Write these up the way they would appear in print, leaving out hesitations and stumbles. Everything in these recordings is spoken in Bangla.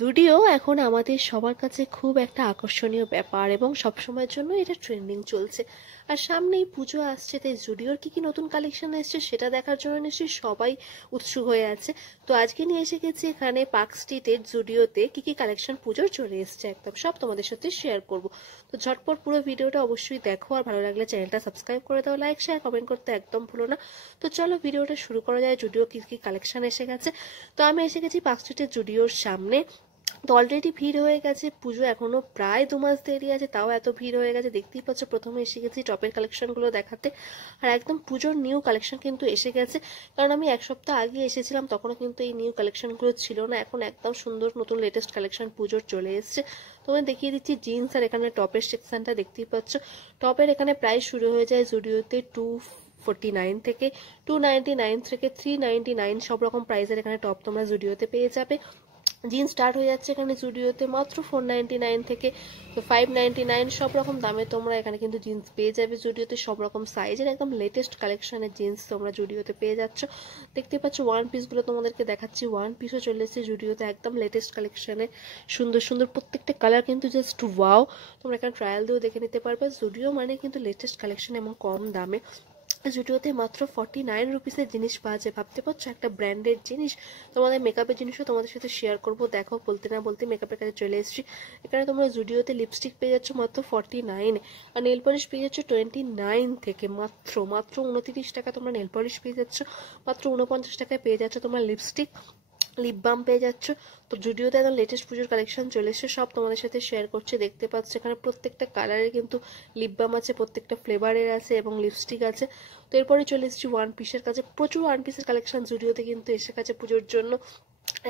জুডিও এখন আমাদের সবার কাছে খুব একটা আকর্ষণীয় ব্যাপার এবং সবসময়ের জন্য এটা ট্রেন্ডিং চলছে। আর সামনেই পুজো আসছে, তাই জুডিওর কি কি নতুন কালেকশন এসছে সেটা দেখার জন্য নিশ্চয়ই সবাই উৎসুক হয়ে আছে। তো আজকে নিয়ে এসে গেছি এখানে পার্ক স্ট্রিটের জুডিওতে কি কি কালেকশন পুজোর চলে এসছে, একদম সব তোমাদের সাথে শেয়ার করব। তো ঝটপট পুরো ভিডিওটা অবশ্যই দেখো, আর ভালো লাগলে চ্যানেলটা সাবস্ক্রাইব করে দাও, লাইক শেয়ার কমেন্ট করতে একদম ভুলো না। তো চলো ভিডিওটা শুরু করা যায়। জুডিও কি কি কালেকশন এসে গেছে। তো আমি এসে গেছি পার্ক স্ট্রিটের জুডিওর সামনে। তো অলরেডি ভিড় হয়ে গেছে, পুজো এখনো প্রায় 2 মাস দেরি আছে, তাও এত ভিড় হয়ে গেছে। দেখতেই পাচ্ছ প্রথমে এসে গেছি টপের কালেকশনগুলো দেখাতে। আর একদম পুজোর নিউ কালেকশন কিন্তু এসে গেছে, কারণ আমি 1 সপ্তাহ আগে এসেছিলাম, তখনও কিন্তু এই নিউ কালেকশনগুলো ছিল না। এখন একদম সুন্দর নতুন লেটেস্ট কালেকশন পুজোর চলে এসছে। তোমায় দেখিয়ে দিচ্ছি জিন্স আর এখানে টপের সেকশনটা দেখতেই পাচ্ছ। টপের এখানে প্রাইস শুরু হয়ে যায় জুডিওতে 249 থেকে, 299 থেকে 399 সব রকম প্রাইসের এখানে টপ তোমরা জুডিওতে পেয়ে যাবে। জিন্স স্টার্ট হয়ে যাচ্ছে এখানে জুডিওতে মাত্র 499 থেকে, তো 599 সব রকম দামে তোমরা এখানে কিন্তু জিন্স পেয়ে যাবে জুডিওতে। সব রকম সাইজের একদম লেটেস্ট কালেকশনের জিন্স তোমরা জুডিওতে পেয়ে যাচ্ছ। দেখতে পাচ্ছ ওয়ান পিসগুলো তোমাদেরকে দেখাচ্ছি, ওয়ান পিসও চলে এসেছে জুডিওতে একদম লেটেস্ট কালেকশনে। সুন্দর সুন্দর প্রত্যেকটা কালার কিন্তু জাস্ট ওয়াও। তোমরা এখানে ট্রায়াল দিয়েও দেখে নিতে পারবে। জুডিও মানে কিন্তু লেটেস্ট কালেকশন এবং কম দামে। জুডিওতে মাত্র 49 রুপিসের জিনিস পাওয়া যায়। ভাবতে পারছো একটা ব্র্যান্ডেড জিনিস। তোমাদের মেকআপের জিনিসও তোমাদের সাথে শেয়ার করবো। দেখো বলতে না বলতে মেকআপের কাছে চলে এসেছি। এখানে তোমরা জুডিওতে লিপস্টিক পেয়ে যাচ্ছ মাত্র 49, আর নেল পলিশ পেয়ে যাচ্ছ 29 থেকে। মাত্র মাত্র 29 টাকা তোমরা নেল পলিশ পেয়ে যাচ্ছ, মাত্র 49 টাকায় পেয়ে যাচ্ছ তোমরা লিপস্টিক, লিপ বাম পেয়ে যাচ্ছ। তো জুডিওতে একদম লেটেস্ট পুজোর কালেকশন চলে এসেছে, সব তোমাদের সাথে শেয়ার করছে। দেখতে পাচ্ছ এখানে প্রত্যেকটা কালারের কিন্তু লিপ বাম আছে, প্রত্যেকটা ফ্লেভারের আছে এবং লিপস্টিক আছে। তো এরপরে চলে এসেছি ওয়ান পিসের কাছে। প্রচুর ওয়ান পিসের কালেকশন জুডিওতে কিন্তু এসে গেছে পুজোর জন্য।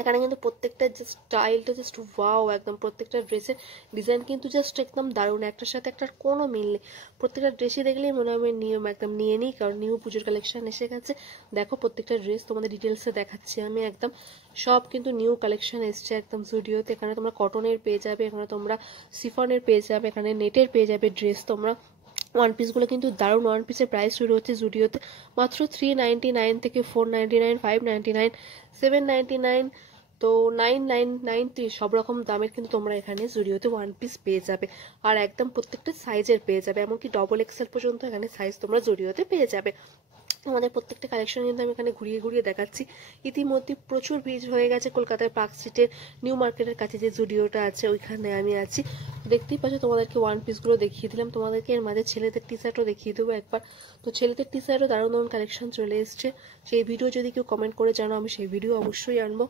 এখানে কিন্তু প্রত্যেকটা যে স্টাইলটা জাস্ট ওয়াও, একদম প্রত্যেকটা ড্রেসের ডিজাইন কিন্তু জাস্ট একদম দারুণ, একটার সাথে একটার কোনো মিল নেই। প্রত্যেকটা ড্রেসই দেখলেই মনে হবে নিউ, একদম নিয়ে নিই, কারণ নিউ পুজোর কালেকশন এসে গেছে। দেখো প্রত্যেকটা ড্রেস তোমাদের ডিটেলসে দেখাচ্ছি আমি একদম। সব কিন্তু নিউ কালেকশন এসছে একদম জুডিওতে। এখানে তোমরা কটনের পেয়ে যাবে, এখানে তোমরা সিফনের পেয়ে যাবে, এখানে নেটের পেয়ে যাবে ড্রেস তোমরা। ওয়ান পিসগুলো কিন্তু দারুণ। ওয়ান পিসের প্রাইস শুরু হচ্ছে জুডিওতে মাত্র 399 থেকে, 499, 599, 799, তো 999 সব রকম দামের কিন্তু তোমরা এখানে জুডিওতে ওয়ান পিস পেয়ে যাবে। আর একদম প্রত্যেকটা সাইজের পেয়ে যাবে, এমনকি ডবল এক্সেল পর্যন্ত এখানে সাইজ তোমরা জুডিওতে পেয়ে যাবে। আমাদের প্রত্যেকটা কালেকশন কিন্তু আমি এখানে ঘুরিয়ে ঘুরিয়ে দেখাচ্ছি। ইতিমধ্যে প্রচুর ভিড় হয়ে গেছে কলকাতার পার্ক স্ট্রিটের নিউ মার্কেটের কাছে যে জুডিওটা আছে ওইখানে আমি আছি। দেখতেই পাচ্ছ তোমাদেরকে ওয়ান পিসগুলো দেখিয়ে দিলাম, তোমাদেরকে এর মাঝে ছেলেদের টি শার্টও দেখিয়ে দেবো একবার। তো ছেলেদের টি শার্টও দারুণ দারুণ কালেকশন চলে এসছে। সেই ভিডিও যদি কেউ কমেন্ট করে জানো, আমি সেই ভিডিও অবশ্যই আনবো।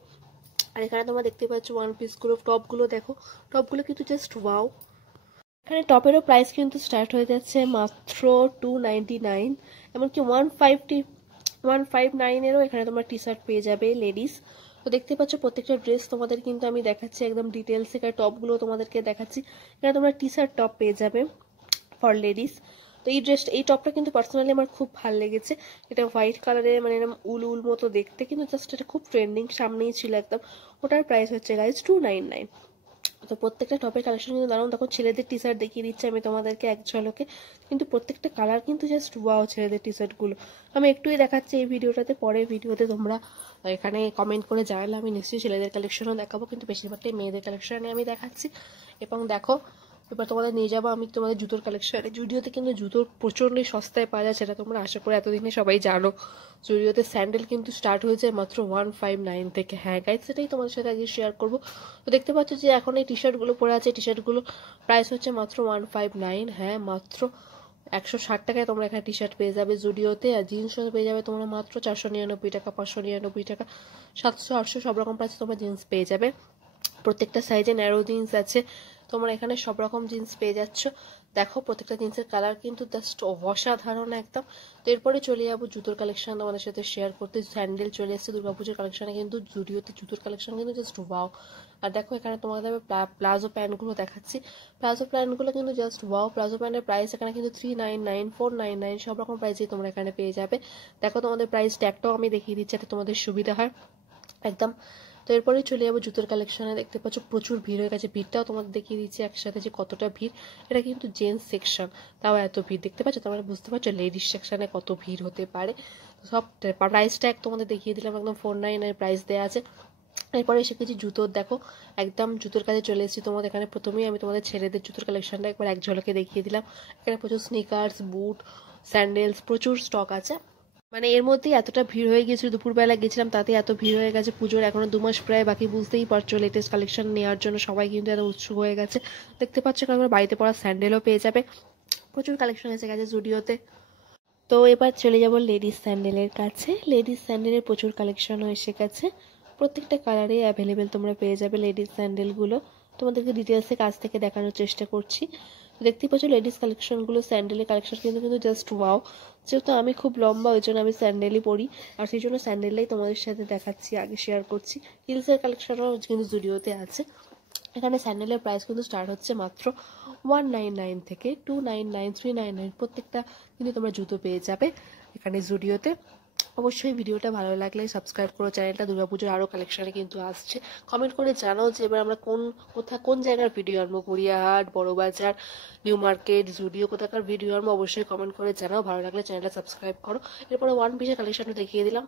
আর এখানে তোমরা দেখতে পাচ্ছ ওয়ান পিসগুলো, টপগুলো দেখো, টপগুলো কিন্তু জাস্ট ওয়াও। এখানে টপেরও প্রাইস কিন্তু স্টার্ট হয়ে যাচ্ছে মাত্র 299, এমনকি 159এরও এখানে তোমরা টি শার্ট পেয়ে যাবে লেডিস। তো দেখতে পাচ্ছ প্রত্যেকটা ড্রেস তোমাদের কিন্তু আমি দেখাচ্ছি একদম ডিটেলস। এখানে টপগুলো তোমাদেরকে দেখাচ্ছি, এখানে তোমরা টি শার্ট টপ পেয়ে যাবে ফর লেডিস। তো এই টপটা কিন্তু পার্সোনালি আমার খুব ভালো লেগেছে। এটা হোয়াইট কালারের, মানে এরকম উল উল মতো দেখতে, কিন্তু জাস্ট এটা খুব ট্রেন্ডিং, সামনেই ছিল একদম। ওটার প্রাইস হচ্ছে গাইজ 299। তো প্রত্যেকটা টপের কালেকশন কিন্তু দারুণ। তখন ছেলেদের টি শার্ট দেখিয়ে দিচ্ছি আমি তোমাদেরকে এক ঝলকে, কিন্তু প্রত্যেকটা কালার কিন্তু জাস্ট ওয়াও ছেলেদের টি শার্টগুলো। আমি একটুই দেখাচ্ছি এই ভিডিওটাতে, পরে ভিডিওতে তোমরা এখানে কমেন্ট করে জানালে আমি নিশ্চয়ই ছেলেদের কালেকশনও দেখাবো, কিন্তু বেশিরভাগটাই মেয়েদের কালেকশনে আমি দেখাচ্ছি। এবং দেখো এবার তোমাদের নিয়ে যাবো আমি তোমাদের জুতোর কালেকশনে। জুডিওতে কিন্তু জুতোর প্রচণ্ডই সস্তায় পাওয়া যায়, সেটা তোমরা আশা করে এতদিনে সবাই জানো। জুডিওতে স্যান্ডেল কিন্তু স্টার্ট হয়ে যায় মাত্র 159 থেকে। হ্যাঁ গাইজ, সেটাই তোমাদের সাথে আগে শেয়ার করবো। তো দেখতে পাচ্ছ যে এখন এই টি শার্টগুলো পরে আছে, টি শার্টগুলো প্রাইস হচ্ছে মাত্র 159। হ্যাঁ মাত্র 160 টাকায় তোমরা এখানে টি শার্ট পেয়ে যাবে জুডিওতে। আর জিন্সও পেয়ে যাবে তোমরা মাত্র 499 টাকা, 599 টাকা, 700, 800 সব রকম প্রাইসে তোমরা জিন্স পেয়ে যাবে। প্রত্যেকটা সাইজে ন্যারো জিন্স আছে, তোমরা এখানে সব রকম জিন্স পেয়ে যাচ্ছ। দেখো প্রত্যেকটা জিন্সের কালার কিন্তু জাস্ট অসাধারণ একদম। তো এরপরে চলে যাবো জুতোর কালেকশন তোমাদের সাথে শেয়ার করতে। স্যান্ডেল চলে এসেছে দুর্গাপুজোর কালেকশনে, কিন্তু জুডিওতে জুতোর কালেকশন কিন্তু জাস্ট ওয়াও। আর দেখো এখানে তোমাদের প্লাজো প্যান্টগুলো দেখাচ্ছি। প্লাজো প্যান্টগুলো কিন্তু জাস্ট ওয়াও। প্লাজো প্যান্টের প্রাইস এখানে কিন্তু 399, 499 সব রকম প্রাইসেই তোমরা এখানে পেয়ে যাবে। দেখো তোমাদের প্রাইস ট্যাগটাও আমি দেখিয়ে দিচ্ছি, যাতে তোমাদের সুবিধা হয় একদম। তো এরপরেই চলে যাবো জুতোর কালেকশনে। দেখতে পাচ্ছ প্রচুর ভিড় হয়ে গেছে, ভিড়টাও তোমাদের দেখিয়ে দিচ্ছি একসাথে যে কতটা ভিড়। এটা কিন্তু জেন্টস সেকশন, তাও এত ভিড় দেখতে পাচ্ছ, তোমরা বুঝতে পারছো লেডিস সেকশনে কত ভিড় হতে পারে। সব প্রাইস ট্যাগ তোমাদের দেখিয়ে দিলাম, একদম 499 প্রাইস দেওয়া আছে। এরপরে এসে কিছু জুতোর, দেখো একদম জুতোর কাছে চলে এসেছি। তোমাদের এখানে প্রথমেই আমি তোমাদের ছেলেদের জুতোর কালেকশনটা একবার এক ঝলকে দেখিয়ে দিলাম। এখানে প্রচুর স্নিকার্স, বুট, স্যান্ডেলস প্রচুর স্টক আছে। মানে এর মধ্যেই এতটা ভিড় হয়ে গিয়েছিল, দুপুরবেলা গেছিলাম তাতে এত ভিড় হয়ে গেছে। পুজোর এখনো 2 মাস প্রায় বাকি, বুঝতেই পারছো লেটেস্ট কালেকশন নেওয়ার জন্য সবাই কিন্তু এত উৎসুক হয়ে গেছে। দেখতে পাচ্ছ কারণ বাড়িতে পরা স্যান্ডেলও পেয়ে যাবে, প্রচুর কালেকশন এসে গেছে জুডিওতে। তো এবার চলে যাব লেডিস স্যান্ডেলের কাছে। লেডিস স্যান্ডেলের প্রচুর কালেকশনও এসে গেছে, প্রত্যেকটা কালারে অ্যাভেলেবেল তোমরা পেয়ে যাবে লেডিস স্যান্ডেলগুলো। তোমাদেরকে ডিটেলসে কাছ থেকে দেখানোর চেষ্টা করছি। দেখতেই পাচ্ছ লেডিস কালেকশনগুলো, স্যান্ডেলের কালেকশন কিন্তু জাস্ট ওয়াও। যেহেতু আমি খুব লম্বা, ওই জন্য আমি স্যান্ডেলই পরি, আর সেই জন্য স্যান্ডেলটাই তোমাদের সাথে দেখাচ্ছি, আগে শেয়ার করছি। হিলসের কালেকশনও কিন্তু জুডিওতে আছে। এখানে স্যান্ডেলের প্রাইস কিন্তু স্টার্ট হচ্ছে মাত্র 199 থেকে 299, 399, প্রত্যেকটা কিন্তু তোমরা জুতো পেয়ে যাবে এখানে জুডিওতে। অবশ্যই ভিডিওটা ভালো লাগলে সাবস্ক্রাইব করো চ্যানেলটা। দুর্গাপুজোর আরও কালেকশানে কিন্তু আসছে। কমেন্ট করে জানাও যে এবার আমরা কোন জায়গার ভিডিও আনবো, গড়িয়াহাট, বড়বাজার, নিউ মার্কেট, জুডিও, কোথাকার ভিডিও আনবো অবশ্যই কমেন্ট করে জানাও। ভালো লাগলে চ্যানেলটা সাবস্ক্রাইব করো। এরপরে ওয়ান পিসের কালেকশনটা দেখিয়ে দিলাম।